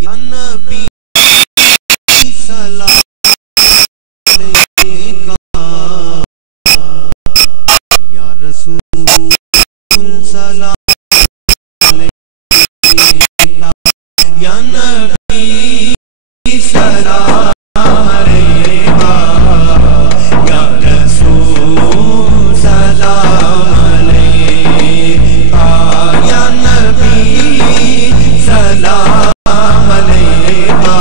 یا نبی سلام علیکہ یا رسول سلام علیکہ یا نبی سلام علیکہ یا رسول سلام علیکہ یا نبی سلام علیکہ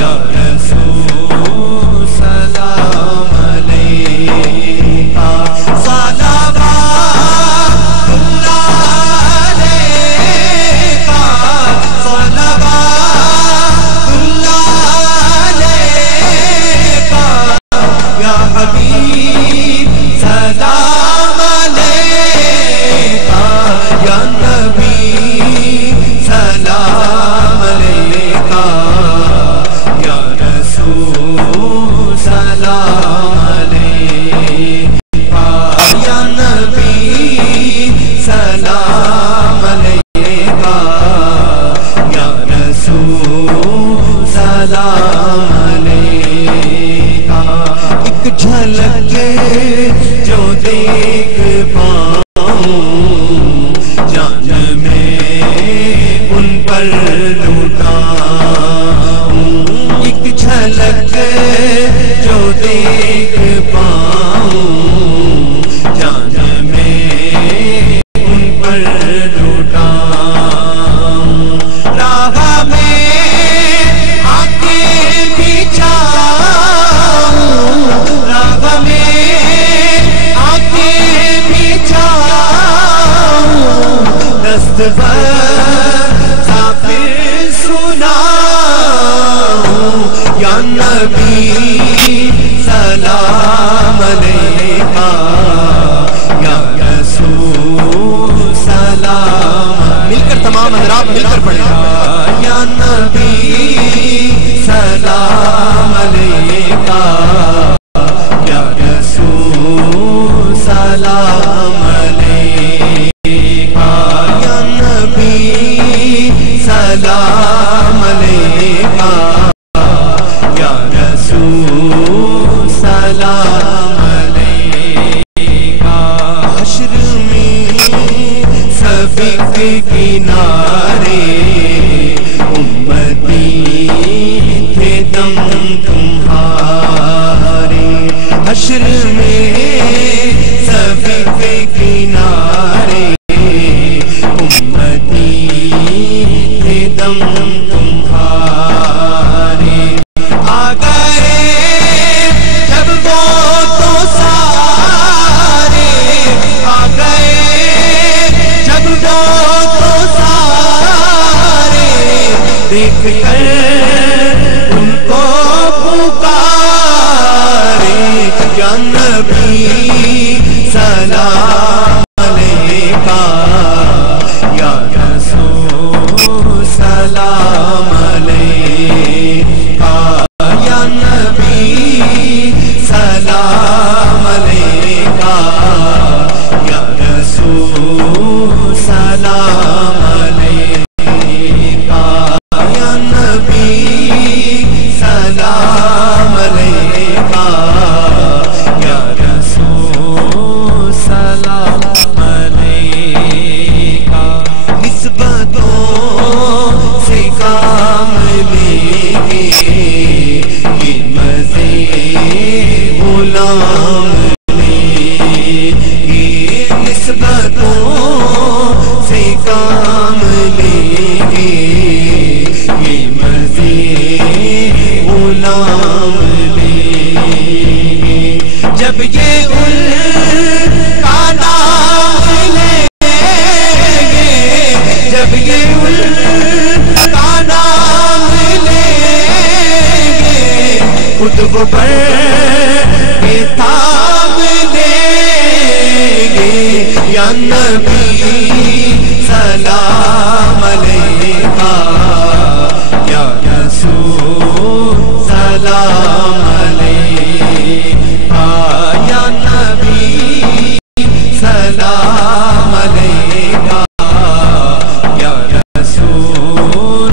یا رسول سلام علیکہ صلوات اللہ علیکہ صلوات اللہ علیکہ یا حبیب سلام علیکہ یا نبی سلام علیکہ یا رسول سلام علیکہ یا نبی سلام علیکہ یا رسول سلام علیکہ ایک جھلک جو دیکھ پاؤں جان میں ان پر لٹاؤں ایک جھلک جو دیکھ پاؤں جان میں ان پر لٹاؤں راہ میں آنکھیں بچھاؤں راہ میں آنکھیں بچھاؤں دست مسافر سناؤں یا نبی سلام علیکہ یا رسول سلام مل کر تمام حضرات مل کر پڑھیں یا نبی سلام علیکہ یا رسول سلام علیکہ یا نبی سلام علیکہ یا رسول سلام علیکہ حشر میں صفی کے کنارے امتی تھے دم تمہارے حشر میں صفی کے کنارے امتی تھے دم تمہارے آ گئے جب وہ تو سارے آ گئے جب وہ تو سارے دیکھ کر ان کو پکارے یا نبی سلام علیکہ یا رسول سلام علیکہ یا نبی سلام علیکہ یا رسول سلام علیکہ یا نبی سلام علیکہ یا رسول سلام علیکہ نسبتوں سے کام لے گے یہ مزے غلام لے گے نسبتوں سے کام لے گے یہ مزے غلام لے گے جب یہ ان کا نام لیں گے جب یہ ان کا نام لیں گے قطب پر کے تاب لیں گے یا نبی سلام علیکہ یا رسول سلام علیکہ یا نبی سلام علیکہ یا رسول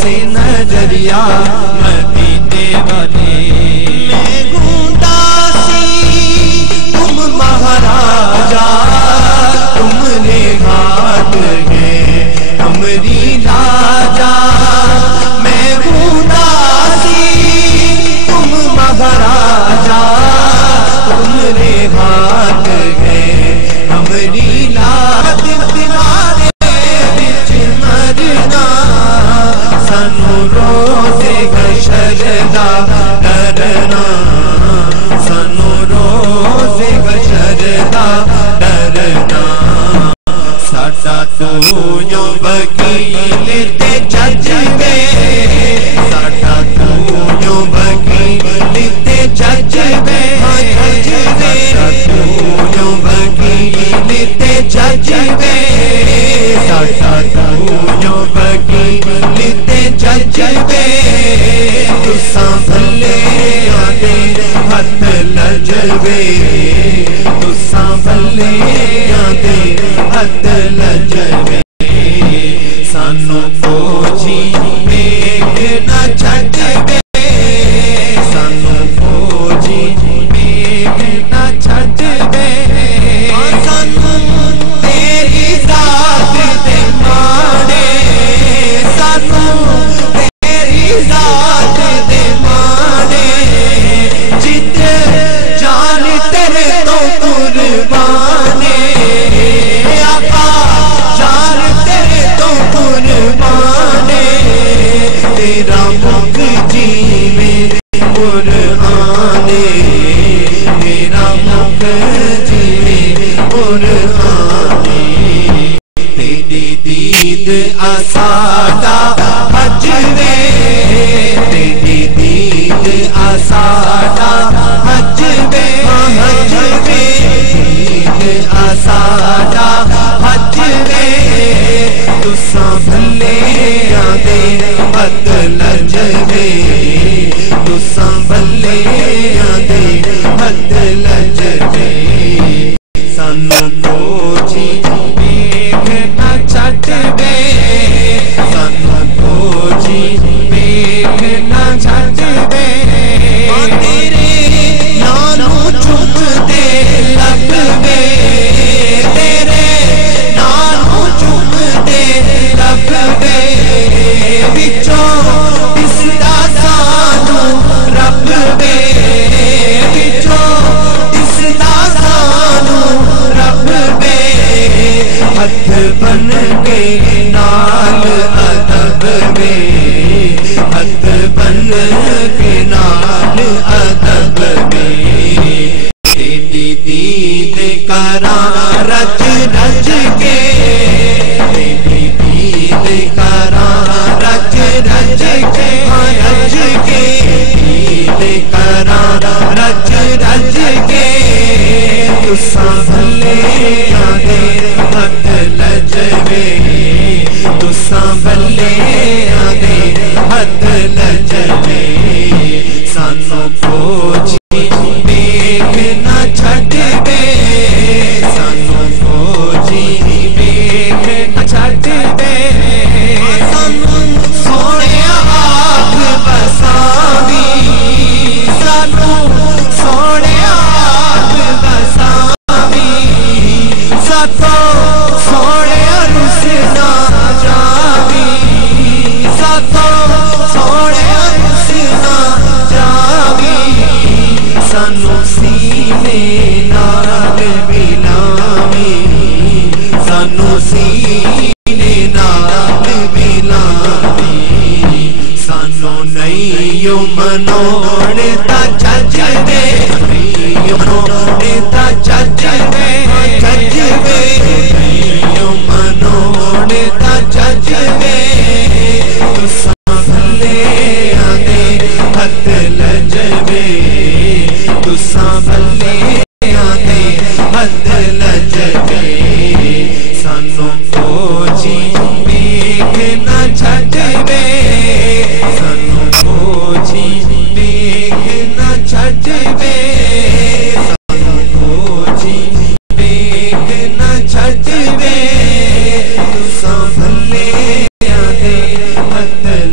سے نظریہ مدینے والے میں گونڈاسی تم مہاراجا تم نے ہاتھ گئے ہمری لاجا میں گونڈاسی تم مہاراجا تم نے ہاتھ گئے ہمری لاج تمہارے بچ مرنا سانو روزے حشر دا ڈرنا سانو روزے حشر دا ڈرنا ساڈا تو جو وکیل تے جج وے ساڈا تو جو وکیل تے جج وے ساڈا تو جو وکیل تے جج وے ساڈا تو جو وکیل تے جج وے تساں بھلے آدے ہتھ لجوے تساں بھلے آدے ہتھ لجوے سانو فوجی ویکھ نہ چھڈ وے سانو فوجی ویکھ نہ چھڈ وے سانو تیری ذات دے ماڑے سانو تیری ذات دے ماڑے جت جان تیرے تو قربانے آقا جان تیرے تو قربانے تیرا مکھ جی میرے قرآنے تیرا مکھ جی میرے قرآنے تیری دید آساڈا حج وے تیری دید آساڈا حج وے حج وے دید آساڈا حج وے تساں بھلے آدے ہتھ لجوے تساں بھلے آدے ہتھ لجوے سانو فوجی ویکھ نہ چھڈ وے سانو فوجی ویکھ نہ چھڈ وے تیرے نالوں چومدے لب وے تیرے نالوں چومدے لب وے وچوں دسدا سانو رب وے وچوں دسدا سانو رب وے ہتھ بن کے نال ادب وے ہتھ بن کے نال ادب وے تیری دید کراں رج رج کے تیری دید کراں رج رج کے رج کے دید کراں رج رج کے تساں بھلے آدے ہتھ لجوے تساں بھلے آدے ہتھ لجوے سانو فوجی ویکھ نہ چھڈ وے سانو فوجی ویکھ نہ چھڈ وے سانو سونیا آپ بساوی سانو سونیا آپ بساوی ساتو سونیا رس نہ جاوی ساتو سونیا رس نہ جاوی سانو سینے نال ملاوی سانو سینے نال ملاوی سانو نہیں منوڑ تا جج وے نہیں منوڑ تا جج وے جج وے نہیں منوڑ تا جج وے تساں بھلے آدے ہتھ لجوے تساں بھلے آدے ہتھ لجوے سانو فوجی ویکھ نہ چھڈ وے سانو فوجی ویکھ نہ چھڈ وے سانو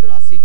84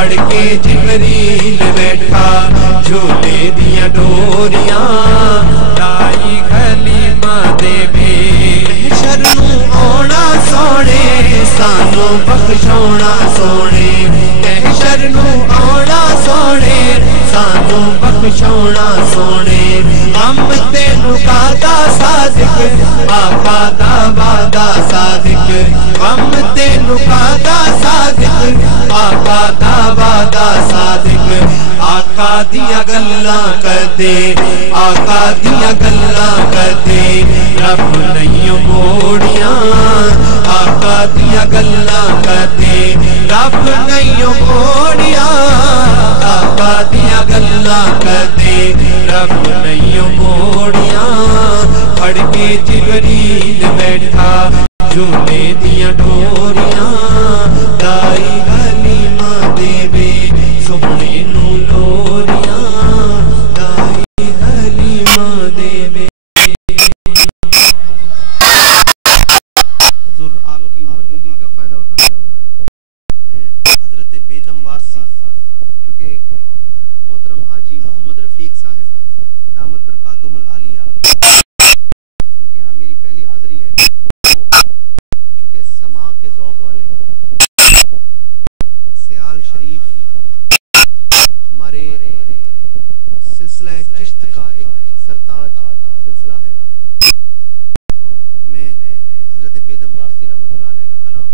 پڑھ کے جبریل بیٹھا جھولے دیا ڈوریاں لائی کلمہ دے وے محشر نوں آنا سونے سانو بخشونا سونے محشر نوں آنا سونے سانو بخشونا سونے غم تینوں کادا صادق آقا دا وعدہ صادق غم تینوں کادا صادق آقا دا وعدہ صادق آقا دیا گلاں کردے آقا دیا گلاں کردے رب نہیں موڑیاں آقا دیا گلاں کردے رب نہیں موڑیاں آقا دیا گلاں کردے رب نہیں موڑیاں پڑھ کے جبریل بیٹھا جھولے دیا ڈوریاں لائی کلمہ دے وے سونے نوں لوریاں لائی کلمہ دے وے حضور آپ کی موجودگی کا فائدہ اٹھاتے ہوئے میں حضرت بیدم وارسی چونکہ محترم حاجی محمد رفیق صاحب دامت برکاتہم العالیہ ان کے ہاں میری پہلی حاضری ہے تو چونکہ سماع کے ذوق والے تو سیال شریف ہمارے سلسلہ چشت کا ایک سرتاج سلسلہ ہے تو میں حضرت بیدم وارسی رحمۃ اللہ علیہ کا کلام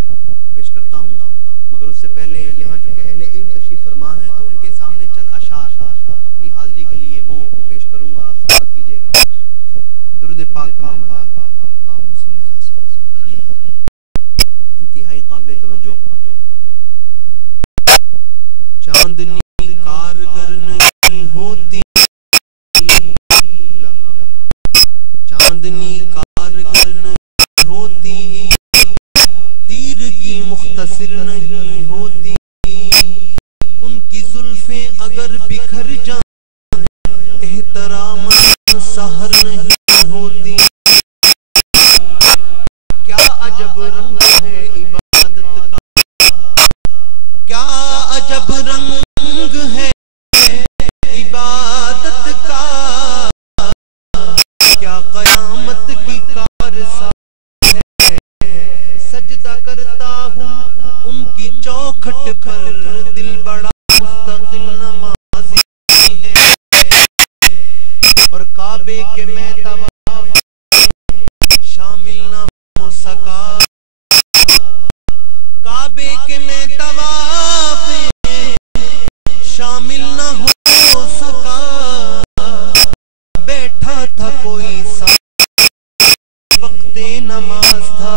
پیش کرتا ہوں مگر اس سے پہلے یہاں جو کہ اہل علم تشریف فرما ہیں تو ان کے سامنے چند اشعار اپنی حاضری کے لیے وہ پیش کروں گا آپ سماعت کیجیے گا درود پاک تمام اللہم صلی اللہ علیہ وسلم انتہائی قابل توجہ چاندنی کارگر نہیں ہوتی چاندنی کارگر نہیں ہوتی تیر کی مختصر نہیں ہوتی ان کی زلفیں اگر بکھر جائیں احترام سحر نہیں ہوتی کیا عجب رنگ ہے عبادت کا کیا عجب رنگ ہے عبادت کا کیا قیامت کی کارساز ہے سجدہ کرتا ہوں ان کی چوکھٹ پر دل بڑا مستقل نمازی ہے اور کعبے کے میں طواف شامل نہ ہو سکا کعبے کے میں طواف شامل نہ ہو سکا بیٹھا تھا کوئی سا وقت نماز تھا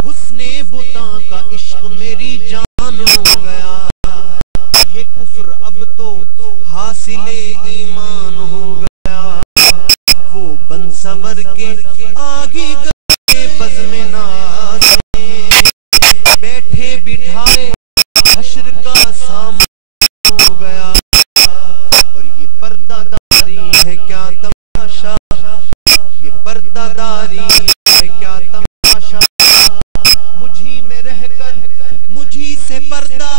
حسن بتاں کا عشق میری جان ہو گیا یہ کفر اب تو حاصل ایمان ہو گیا وہ بن سمر کے آگے گئے بزم ناز بیٹھے بٹھائے حشر کا سامنا ہو گیا اور یہ پردہ داری ہے کیا تماشا یہ پردہ داری ہے کیا تماشا مجھی میں رہ کر مجھی سے پردہ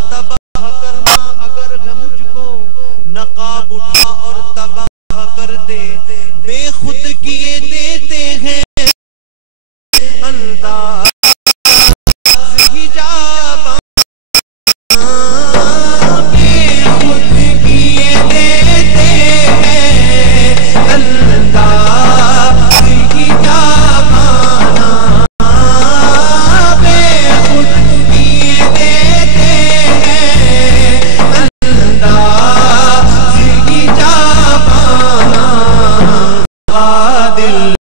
تباہ کرنا اگر ہے مجھ کو نقاب اٹھا اور تباہ کر دے بے خود کیے دیتے ہیں انداز حجاب بے خود کیے دیتے ہیں انداز حجاب بے خود کیے دیتے ہیں انداز حجاب عادل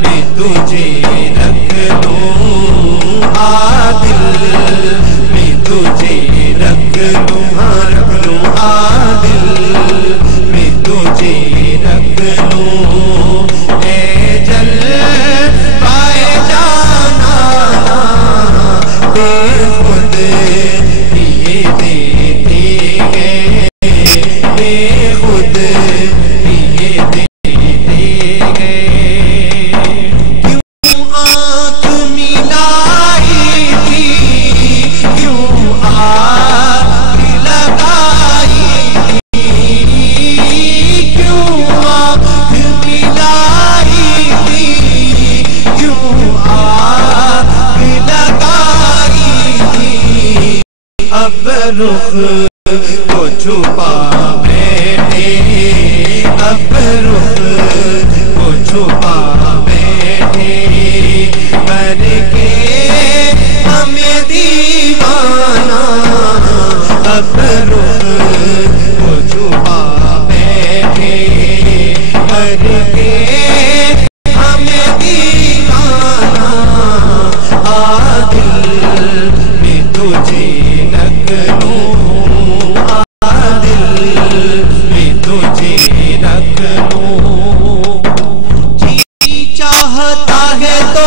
میں تجھے رکھ لوں عادل میں تجھے رکھ لوں رکھ لوں عادل میں تجھے رکھ لوں اے جل پائے جانا بے خود دیے دیتے ہیں بے خود دیے دیتے ہیں کیوں آنکھ ملائی اب رخ کو چھپا بیٹھے اب رخ کو چھپا بیٹھے کر کے ہمیں دیوانہ اب رخ کو چھپا بیٹھے کر کے ہمیں دیوانہ عادل میں تجھے رکھ لوں عادل میں تجھے رکھ لوں جی چاہتا ہے تو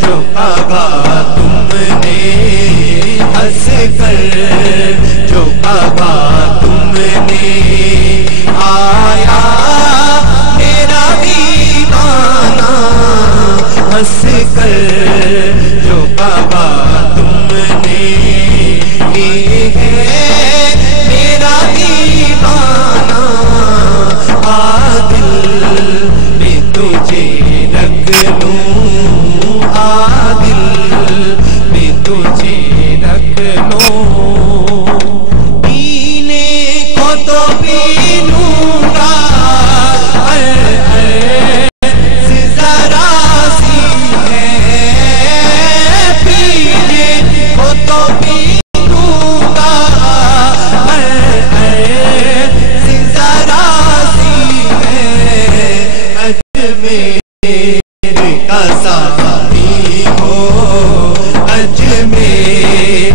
جو کعبہ تم نے ہنس کر جو کعبہ تم نے آیا میرا دیوانہ ہنس کر جو کعبہ تم نے لی ہے میرا دیوانہ عادل میں تجھے رکھ لوں عادل میں تجھے رکھ لوں پینے کو تو پی لوں گا ذرا سی ہے پینے کو تو پی لوں گا ذرا سی ہے اجمیر کا ساتھی ہو اجمیر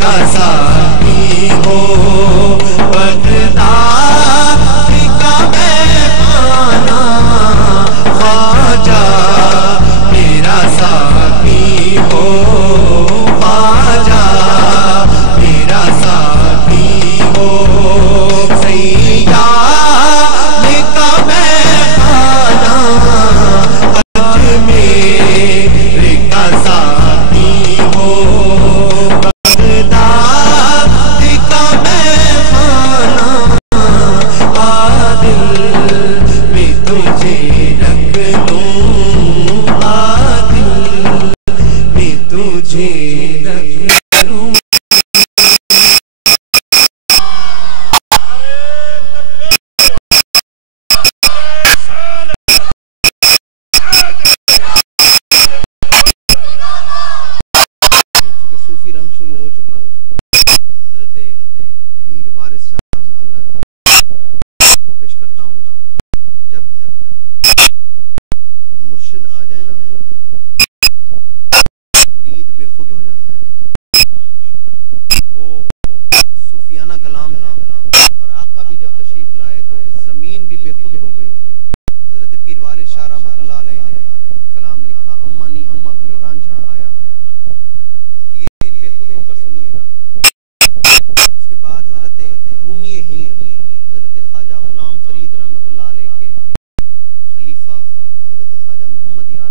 کا ساتھی ہو بغداد کا مہمانہ خواجہ میرا ساتھی ہو خواجہ میرا ساتھی ہو سیاح کا مہمانہ میرے کا ساتھی ہو بغداد کا مہمانہ عادل میں تجھے رکھ لوں عادل میں تجھے رکھ لوں صوفی رنگ شروع ہو چکا حضرت پیر وارث شاہ رحمۃ اللہ وہ پیش کرتا ہوں جب مرشد آ جائے نا مرید بے خود ہو جاتا ہے وہ صوفیانہ کلام ہے اور آقا بھی جب تشریف لائے تو زمین بھی بے خود ہو گئی تھی حضرت پیر وارث شاہ رحمۃ اللہ علیہ نے کلام لکھا اما نی اما گھر رانجھا آیا بے خود ہو کر سنیے گا اس کے بعد حضرت رومی ہند حضرت خواجہ غلام فرید رحمۃ اللہ علیہ کے خلیفہ حضرت خواجہ محمد یار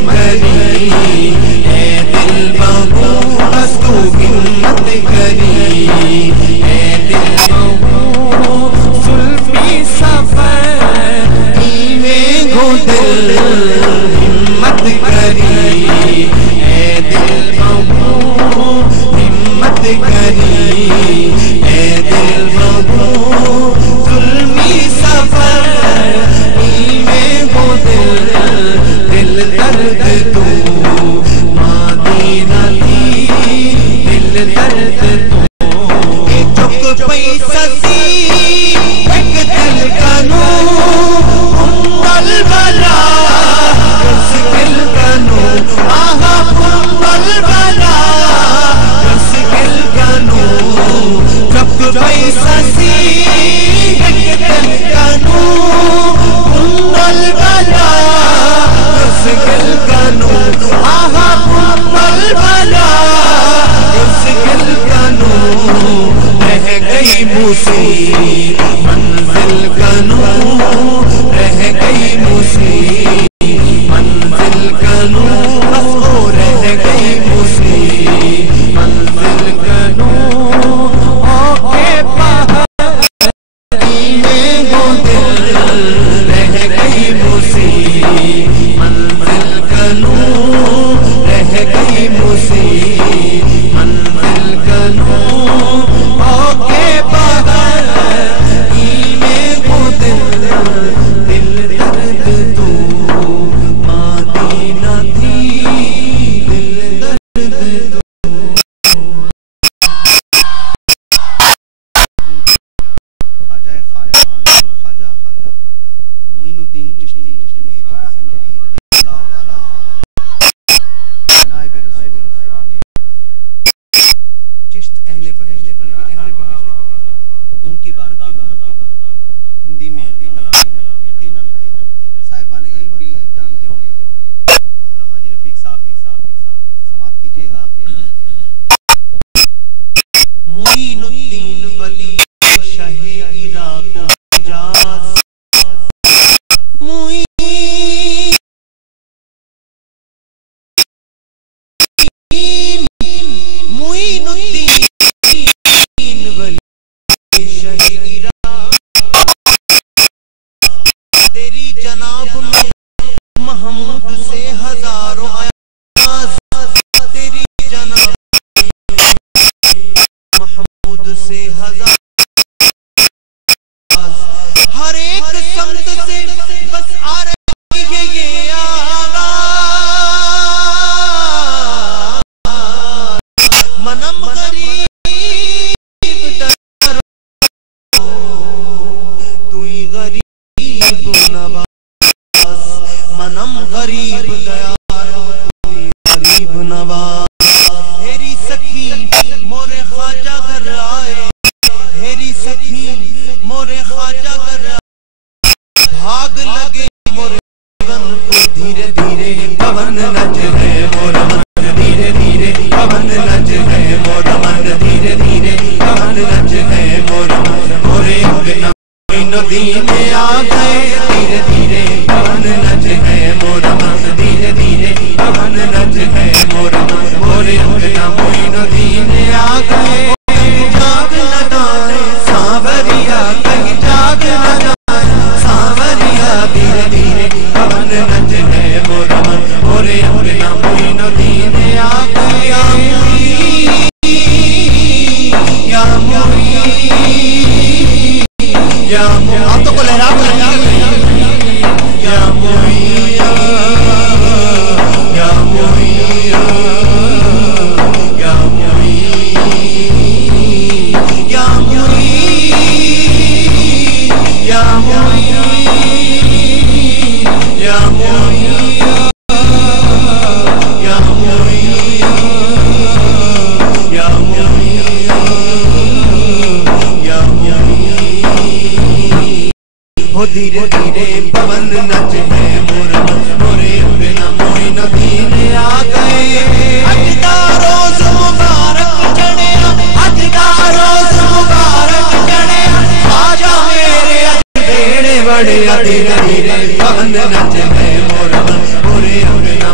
کری اے دل بہو بس تو ہمت کری اے دل بہو زلفی سفر میں گو دل ہمت کری اے دل بہو ہمت کری اے دل بہو ظلمی سفر میں گو دل دل درد تو مادینہ دی دل درد تو اے چک پیسہ سی ایک دل کنو البلا اس دل کنو آہا البلا اس دل کنو چک پیسہ سی ایک دل کنو البلا اس دل کنو آہا البلا اس دل کنو رہ گئی موسی منزل کنو رہ گئی موسی منزل کنو بس وہ رہ گئی موسی منزل کنو اوکے پہاڑی میں وہ دل رہ گئی موسی منزل کنو رہ گئی موسی منزل کنو اوکے پہاڑی میں وہ دل دل درد تو مادینہ تھی دل درد تو خواجہ خواجان خواجہ معین الدین چشتی اجمیری رضی اللہ تعالیٰ نائب رسول چشت اہل بہشت بلکہ اہل بہشت ان کی بارگاہ میں ہندی میں کلام یقیناً صاحبان علم بھی جانتے ہوں گے. محترم حاجی رفیق صاحب سماعت کیجئے گا. معین الدین ولی شاہ عراق و حجاز معین الدین ولی شاہ عراق تیری جناب میں محمود سے ہزاروں آیاز تیری جناب محمود سے ہزار ہر ایک سمت سے بس آ رہی ہے یہ آواز منم غریب در توی غریب نواز منم غریب دیار توی غریب نواز ہیری سکھی مورے خواجہ گھر آئے ہیری سکھی مورے خواجہ گھر بھاگ لگے مورے گن کو دھیرے دھیرے پون نچ ہے مور من دھیرے دھیرے پون نچ ہے مور من دھیرے دھیرے پون نچ ہے مور من مورے اگنا ندی میں آ گئے دھیرے دھیرے پون نچ ہے مور من دھیرے دھیرے پون نچ ہے مور من مورے اگنا ندی میں آ گئے جاگ لگائے سانوریا کہیں جاگ لگائے سانوریا دھیرے دھیرے پون نچ ہے مور من مورے اگنا ندی میں آ گئے یا معین یا معین آپ تو کو لہرا کو لگا یا معین یا معین یا معین یا معین یا معین یا معین یا معین یا معین یا معین ہو دھیرے دھیرے پون نچ ہے مور مورے بنا معین الدین آ گئے اج دا روز مبارک چڑھیا اج دا روز مبارک چڑھیا خواجہ میرے اج دیڑے بڑے دھیرے دھیرے پون نچ ہے مور مورے بنا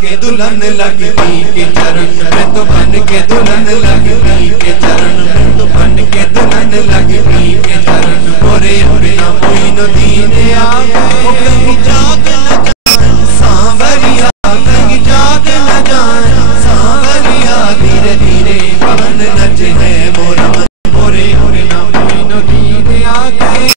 کے دلہن لگتی کے چرن میں تو بن کے دلہن لگتی کے چرن میں تو بن کے دلہن لگتی کے چرن مورے اپنا معین الدین آگے وہ کہیں جاگ نہ جائیں سانوریا کہیں جاگ نہ جائیں سانوریا دھیرے دھیرے پون نچے ہے مورا مورے اپنا معین الدین آگے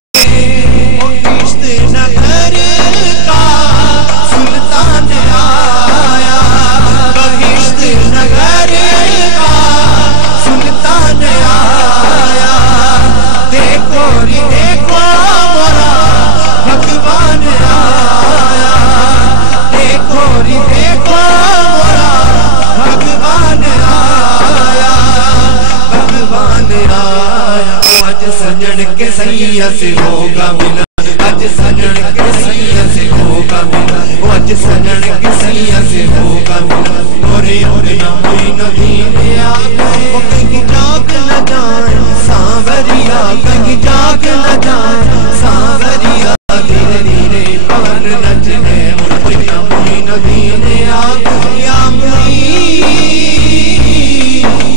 سجن کے سیاں سے ہوگا ملن اج سجن کے سیاں سے ہوگا ملن اج سجن کے سیاں سے ہوگا ملن اورے اپنا معین الدین آگے وہ کہیں جاگ نہ جائیں سانوریا کہیں جاگ نہ جائیں سانوریا دھیرے دھیرے پون نچنے اپنا معین الدین آگے یا معین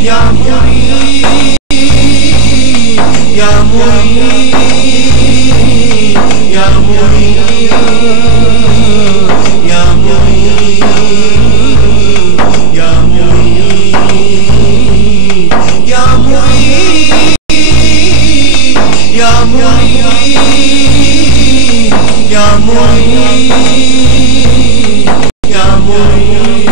یا معین یا معین یا معین یا معین یا معین یا معین یا معین یا معین یا معین